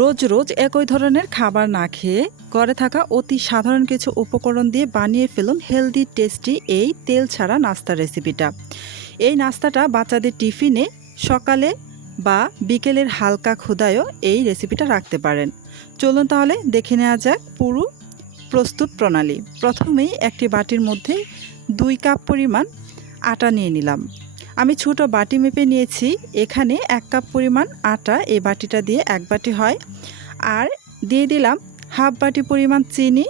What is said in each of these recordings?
রোজ রোজ একই ধরনের খাবার না খেয়ে ঘরে থাকা অতি সাধারণ কিছু উপকরণ দিয়ে বানিয়ে ফেলুন হেলদি টেস্টি এই তেল ছাড়া নাস্তার রেসিপিটা। এই নাস্তাটা বাচ্চাদের টিফিনে, সকালে বা বিকেলের হালকা ক্ষুধায়ও এই রেসিপিটা রাখতে পারেন। চলুন তাহলে দেখে নেওয়া যাক পুরো প্রস্তুত প্রণালী। প্রথমেই একটি বাটির মধ্যে 2 কাপ পরিমাণ আটা নিয়ে নিলাম। আমি ছোট বাটি মেপে নিয়েছি। এখানে 1 কাপ পরিমাণ আটা এই বাটিটা দিয়ে 1 বাটি হয়। আর দিয়ে দিলাম হাফ বাটি পরিমাণ চিনি,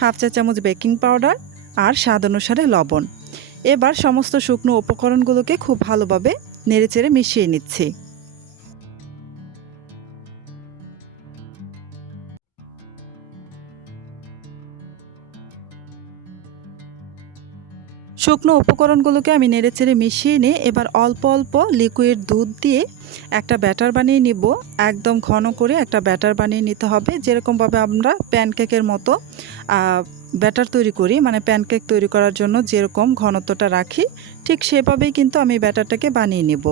হাফ চা চামচ বেকিং পাউডার আর স্বাদ অনুসারে লবণ। এবার সমস্ত শুকনো উপকরণগুলোকে খুব ভালোভাবে নেড়েচেড়ে মিশিয়ে নিচ্ছি। শুকনো উপকরণগুলোকে আমি নেড়েচেড়ে মিশিয়ে নিয়ে এবার অল্প অল্প লিকুইড দুধ দিয়ে একটা ব্যাটার বানিয়ে নিব। একদম ঘন করে একটা ব্যাটার বানিয়ে নিতে হবে, যেরকমভাবে আমরা প্যানকেকের মতো ব্যাটার তৈরি করি, মানে প্যানকেক তৈরি করার জন্য যেরকম ঘনত্বটা রাখি ঠিক সেভাবেই কিন্তু আমি ব্যাটারটাকে বানিয়ে নেব।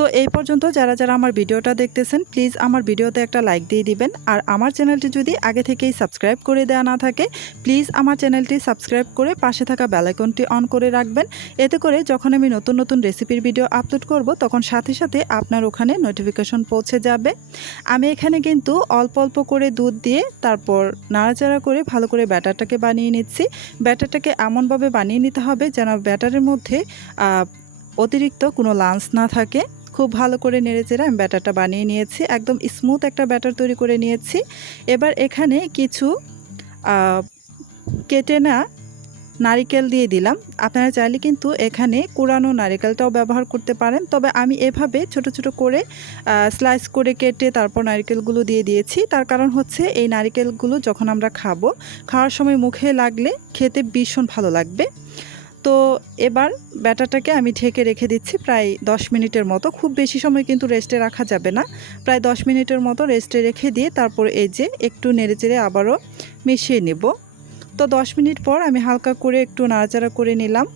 তো এই পর্যন্ত যারা যারা আমার ভিডিওটা দেখতেছেন প্লিজ আমার ভিডিওতে একটা লাইক দিয়ে দিবেন। আর আমার চ্যানেলটি যদি আগে থেকেই সাবস্ক্রাইব করে দেওয়া না থাকে প্লিজ আমার চ্যানেলটি সাবস্ক্রাইব করে পাশে থাকা বেল আইকনটি অন করে রাখবেন। এতে করে যখন আমি নতুন নতুন রেসিপির ভিডিও আপলোড করব তখন সাথে সাথে আপনার ওখানে নোটিফিকেশন পৌঁছে যাবে। আমি এখানে কিন্তু অল্প অল্প করে দুধ দিয়ে তারপর নাড়াচাড়া করে ভালো করে ব্যাটারটাকে বানিয়ে নিচ্ছি। ব্যাটারটাকে এমনভাবে বানিয়ে নিতে হবে যেন ব্যাটারের মধ্যে অতিরিক্ত কোনো লাঞ্চ না থাকে। খুব ভালো করে নেড়েচেড়ে আমি ব্যাটারটা বানিয়ে নিয়েছি। একদম স্মুথ একটা ব্যাটার তৈরি করে নিয়েছি। এবার এখানে কিছু কেটে না নারিকেল দিয়ে দিলাম। আপনারা চাইলে কিন্তু এখানে কুড়ানো নারিকেলটাও ব্যবহার করতে পারেন, তবে আমি এভাবে ছোট ছোট করে স্লাইস করে কেটে তারপর নারিকেলগুলো দিয়ে দিয়েছি। তার কারণ হচ্ছে এই নারিকেলগুলো যখন আমরা খাওয়ার সময় মুখে লাগলে খেতে ভীষণ ভালো লাগবে। তো এবার ব্যাটারটাকে আমি ঢেকে রেখে দিচ্ছি প্রায় 10 মিনিটের মতো। খুব বেশি সময় কিন্তু রেস্টে রাখা যাবে না। প্রায় 10 মিনিটের মতো রেস্টে রেখে দিয়ে তারপর এই যে একটু নেড়েচেড়ে আবারও মিশিয়ে নেব। তো 10 মিনিট পর আমি হালকা করে একটু নাড়াচাড়া করে নিলাম।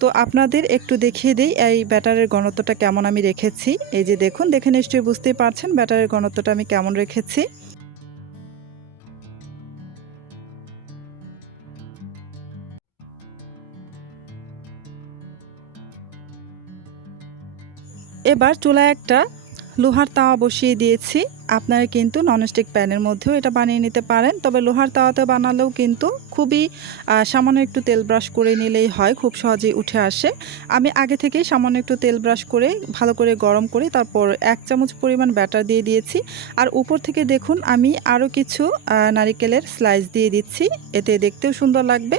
তো আপনাদের একটু দেখিয়ে দিই এই ব্যাটারের ঘনত্বটা কেমন আমি রেখেছি। এই যে দেখুন, দেখে নিশ্চয়ই বুঝতেই পারছেন ব্যাটারের ঘনত্বটা আমি কেমন রেখেছি। এবার চুলায় একটা লোহার তাওয়া বসিয়ে দিয়েছি। আপনারা কিন্তু ননস্টিক প্যানের মধ্যেও এটা বানিয়ে নিতে পারেন, তবে লোহার তাওয়াতে বানালেও কিন্তু খুবই সামান্য একটু তেল ব্রাশ করে নিলেই হয়, খুব সহজেই উঠে আসে। আমি আগে থেকেই সামান্য একটু তেল ব্রাশ করে ভালো করে গরম করে তারপর 1 চামচ পরিমাণ ব্যাটার দিয়ে দিয়েছি। আর উপর থেকে দেখুন আমি আরও কিছু নারিকেলের স্লাইস দিয়ে দিচ্ছি। এতে দেখতেও সুন্দর লাগবে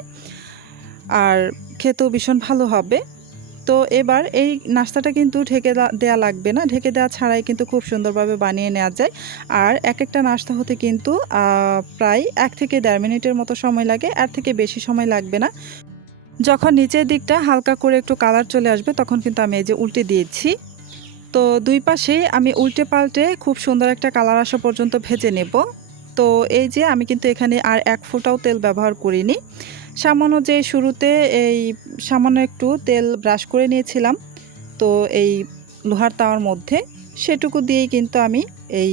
আর খেতেও ভীষণ ভালো হবে। তো এবার এই নাস্তাটা কিন্তু ঢেকে দেওয়া লাগবে না, ঢেকে দেওয়া ছাড়াই কিন্তু খুব সুন্দরভাবে বানিয়ে নেওয়া যায়। আর এক একটা নাস্তা হতে কিন্তু প্রায় 1 থেকে 1.5 মিনিটের মতো সময় লাগে, এর থেকে বেশি সময় লাগবে না। যখন নিচের দিকটা হালকা করে একটু কালার চলে আসবে তখন কিন্তু আমি এই যে উল্টে দিয়েছি। তো দুই পাশে আমি উল্টে পাল্টে খুব সুন্দর একটা কালার আসা পর্যন্ত ভেজে নেব। তো এই যে আমি কিন্তু এখানে আর 1 ফোঁটাও তেল ব্যবহার করিনি। সামান্য যে শুরুতে এই সামান্য একটু তেল ব্রাশ করে নিয়েছিলাম, তো এই লোহার তাওয়ার মধ্যে সেটুকু দিয়েই কিন্তু আমি এই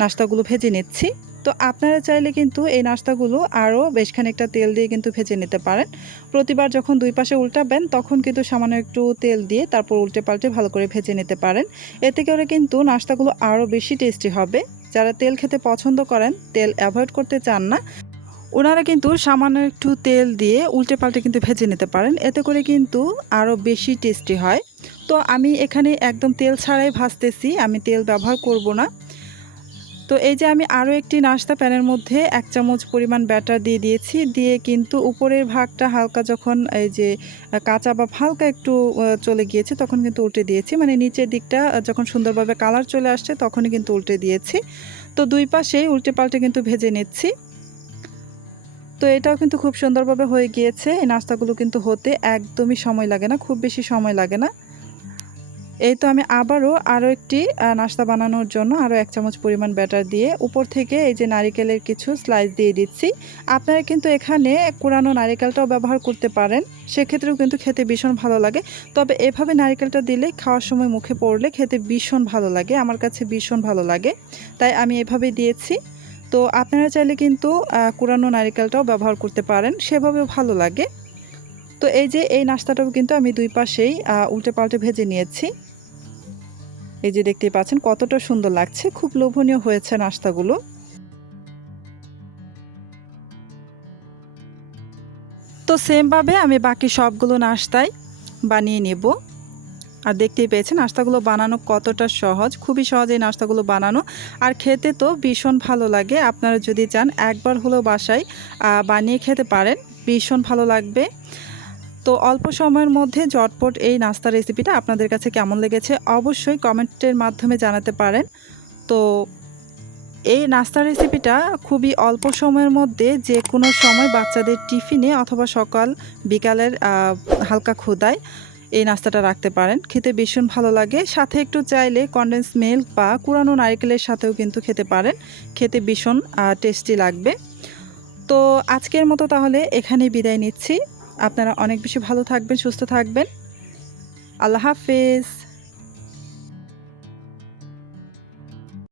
নাস্তাগুলো ভেজে নিচ্ছি। তো আপনারা চাইলে কিন্তু এই নাস্তাগুলো আরও বেশ খানিকটা তেল দিয়ে কিন্তু ভেজে নিতে পারেন। প্রতিবার যখন দুই পাশে উল্টাবেন তখন কিন্তু সামান্য একটু তেল দিয়ে তারপর উল্টে পাল্টে ভালো করে ভেজে নিতে পারেন। এতে করে কিন্তু নাস্তাগুলো আরও বেশি টেস্টি হবে। যারা তেল খেতে পছন্দ করেন, তেল অ্যাভয়েড করতে চান না, ওনারা কিন্তু সামান্য একটু তেল দিয়ে উল্টে পাল্টে কিন্তু ভেজে নিতে পারেন। এতে করে কিন্তু আরও বেশি টেস্টি হয়। তো আমি এখানে একদম তেল ছাড়াই ভাজতেছি, আমি তেল ব্যবহার করব না। তো এই যে আমি আরও একটি নাস্তা প্যানের মধ্যে 1 চামচ পরিমাণ ব্যাটার দিয়ে দিয়েছি। দিয়ে কিন্তু উপরের ভাগটা হালকা যখন এই যে কাঁচা বা হালকা একটু চলে গিয়েছে তখন কিন্তু উল্টে দিয়েছি। মানে নিচের দিকটা যখন সুন্দরভাবে কালার চলে আসছে তখনই কিন্তু উল্টে দিয়েছি। তো দুই পাশেই উল্টে পাল্টে কিন্তু ভেজে নিচ্ছি। তো এটাও কিন্তু খুব সুন্দরভাবে হয়ে গিয়েছে। এই নাস্তাগুলো কিন্তু হতে একদমই সময় লাগে না, খুব বেশি সময় লাগে না। এই তো আমি আরও একটি নাস্তা বানানোর জন্য আরও 1 চামচ পরিমাণ ব্যাটার দিয়ে উপর থেকে এই যে নারিকেলের কিছু স্লাইস দিয়ে দিচ্ছি। আপনারা কিন্তু এখানে কোরানো নারিকেলটাও ব্যবহার করতে পারেন, সেক্ষেত্রেও কিন্তু খেতে ভীষণ ভালো লাগে। তবে এভাবে নারিকেলটা দিলে খাওয়ার সময় মুখে পড়লে খেতে ভীষণ ভালো লাগে, আমার কাছে ভীষণ ভালো লাগে, তাই আমি এভাবেই দিয়েছি। তো আপনারা চাইলে কিন্তু কোরানো নারিকেলটাও ব্যবহার করতে পারেন, সেভাবেও ভালো লাগে। তো এই যে এই নাস্তাটাও কিন্তু আমি দুই পাশেই উল্টে পাল্টে ভেজে নিয়েছি। এই যে দেখতেই পাচ্ছেন কতটা সুন্দর লাগছে, খুব লোভনীয় হয়েছে নাস্তাগুলো। তো সেমভাবে আমি বাকি সবগুলো নাস্তাই বানিয়ে নেব। আর দেখতেই পেয়েছেন নাস্তাগুলো বানানো কতটা সহজ, খুবই সহজ এই নাস্তাগুলো বানানো, আর খেতে তো ভীষণ ভালো লাগে। আপনারা যদি চান একবার হলেও বাসায় বানিয়ে খেতে পারেন, ভীষণ ভালো লাগবে। তো অল্প সময়ের মধ্যে ঝটপট এই নাস্তা রেসিপিটা আপনাদের কাছে কেমন লেগেছে অবশ্যই কমেন্টের মাধ্যমে জানাতে পারেন। তো এই নাস্তা রেসিপিটা খুবই অল্প সময়ের মধ্যে যে কোনো সময় বাচ্চাদের টিফিনে অথবা সকাল বিকালের হালকা ক্ষুধায় এই নাস্তাটা রাখতে পারেন, খেতে ভীষণ ভালো লাগে। সাথে একটু চাইলে কনডেন্স মিল্ক বা কুরানো নারকেলের সাথেও কিন্তু খেতে পারেন, খেতে ভীষণ টেস্টি লাগবে। তো আজকের মতো তাহলে এখানেই বিদায় নিচ্ছি। আপনারা অনেক বেশি ভালো থাকবেন, সুস্থ থাকবেন। আল্লাহ হাফেজ।